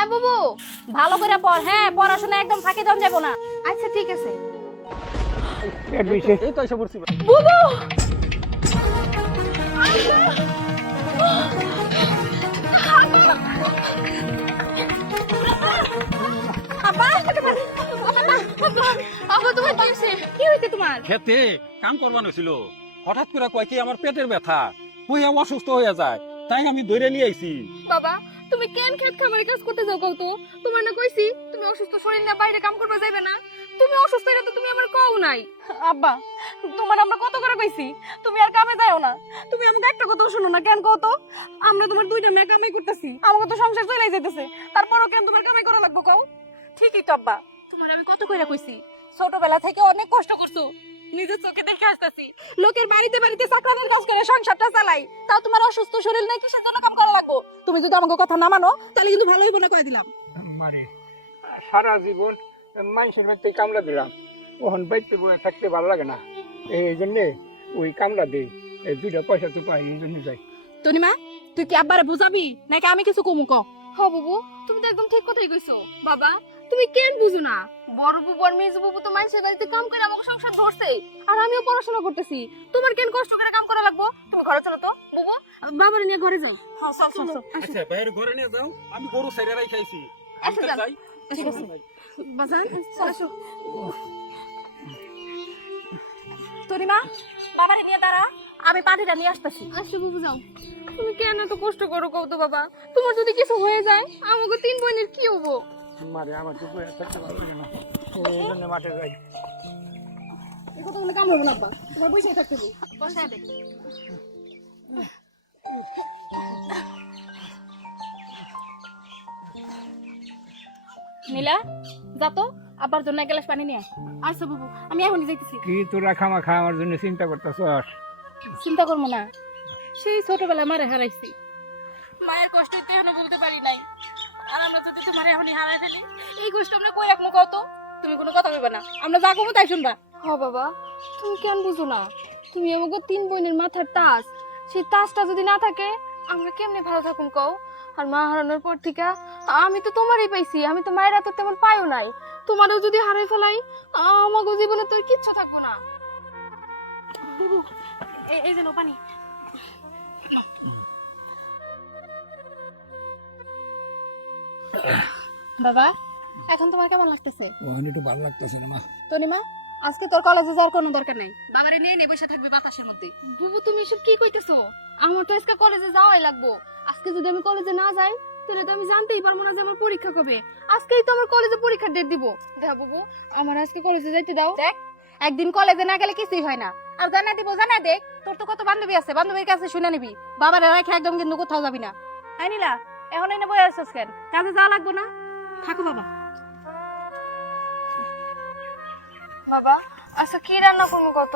হ্যাঁ বুবু। ভালো করে পড়। হ্যাঁ পড়াশোনা একদম ফাঁকি দেওয়া যাব না। আচ্ছা ঠিক আছে। এই তো এসে পড়ছি। বুবু! খেতে কাম হঠাৎ করে কয় কি আমার পেটের ব্যথা। কই অসুস্থ হয়ে যায়। তাই আমি ধরে নিয়ে আইছি। বাবা তুমি কেন খেত খামারে কাজ করতে যাও কও তো? তোমার না কইছি তুমি অসুস্থ শরীর না বাইরে কাম করবে যাইবে না। তুমি অসুস্থ এটা তো তুমি আমার কও নাই। আব্বা তোমার আমরা কত করে কইছি? তুমি আর কামে যাও না। তুমি আমাকে একটা কথা শুনো না কেন কও তো? আমরা তোমার দুইটা মেয়ে কামাই করতেছি। আমাকে তো সংসার চলে যাইতেছে। তারপরও কেন তোমার কামাই করা লাগবো কও? ঠিকই তো আব্বা। তোমার আমি কত কইরা কইছি? ছোটবেলা থেকে অনেক কষ্ট করছ। নিজের চোখে দেখে আসতেছি। লোকের বাড়িতে বাড়িতে চাকরানের কাজ করে সংসারটা চালাই। তাও তোমার অসুস্থ শরীর নাই কিসের জন্য কাম করা লাগবো? তুমি যদি আমাকে কথা না মানো তাহলে কিন্তু ভালো হইব না কয়ে দিলাম। মারে সারা জীবন মানুষের মধ্যে কামলা দিলাম। ওখান বাইতে বয়ে থাকতে ভালো লাগে না। এই জন্যে ওই কামলা দেই। এই দুইটা পয়সা তো পাই এই জন্য যাই। তনিমা তুই কি আব্বারে বুঝাবি? নাকি আমি কিছু কমু ক? হ বুবু তুমি তো একদম ঠিক কথাই কইছো। বাবা তুমি কেন বুঝো না? বড় বুবু আর মেজু বুবু তো মানুষের বাড়িতে কাম করে আমাকে সংসার ধরছে। আর আমিও পড়াশোনা করতেছি। তোমার কেন কষ্ট করে কাম করা লাগবো? তুমি ঘরে চলো তো বুবু। বাবার নিয়ে ঘরে যাও। হ্যাঁ চল চল আচ্ছা বাইরে ঘরে নিয়ে যাও। আমি গরু সাইডে রাই খাইছি আচ্ছা, যান। ঠিক আছে। বাজান আসো। তরিমা বাবারে নিয়ে দাঁড়া। আমি পাটিটা নিয়ে আসতেছি। আসো বুবু যাও। তুমি কেন এত কষ্ট করো কৌতো বাবা? তোমার যদি কিছু হয়ে যায় আমাকে তিন বোনের কি হব? মারে আমার তো বয়ে থাকতে লাগে না। এই জন্য মাঠে যাই। এই কথা বলে কামড়াবো না আব্বা? তোমার বসে থাকতে দে। নীলা যা তো আব্বার জন্য এক গ্লাস পানি নিয়ে আয়। আচ্ছা বাবু আমি এখনই যাইতেছি। কি তোরা খামা খা আমার জন্য চিন্তা করতেছ চিন্তা করব না। সেই ছোটবেলায় মারে হারাইছি। মায়ের কষ্ট তো এখনও বলতে পারি নাই। আর আমরা যদি তোমার এখনই হারাই ফেলি এই কষ্ট আমরা কই রাখব কত তুমি কোনো কথা কইবে না। আমরা যা কমো তাই শুনবা। হ বাবা তুমি কেন বুঝো না? তুমি আমাকে তিন বোনের মাথার তাস। সেই তাসটা যদি না থাকে আমরা কেমনে ভালো থাকুন কও? আর মা হারানোর পর থেকে আমি তো তোমারই পাইছি আমি তো মায়ের তো তেমন পাইও নাই। তোমারও যদি হারাই ফেলাই আমাকে জীবনে তোর কিচ্ছু থাকব না। এই- এই যে নাও পানি। বাবা এখন তোমার কেমন লাগতেছে? ওখানে একটু ভালো লাগতেছে না মা। তনিমা আজকে তোর কলেজে যাওয়ার কোনো দরকার নাই। বাবারে নিয়ে নে বসে থাকবি বাতাসের মধ্যে। বুবু তুমি এসব কি কইতেছো? আমার তো আজকে কলেজে যাওয়াই লাগবো। আজকে যদি আমি কলেজে না যাই তাহলে তো আমি জানতেই পারব না যে আমার পরীক্ষা কবে। আজকেই তো আমার কলেজে পরীক্ষার ডেট দিব। দেখ বুবু আমার আজকে কলেজে যাইতে দাও। দেখ একদিন কলেজে না গেলে কিছুই হয় না। আর জানা দিব জানা দেখ তোর তো কত বান্ধবী আছে। বান্ধবীর কাছে শুনে নিবি। বাবার রেখে একদম কিন্তু কোথাও যাবি না। আই নিলা এখন এনে বই আসছিস কেন কাজে যাওয়া লাগবো না? থাকো বাবা। বাবা আচ্ছা কি রান্না করব কত?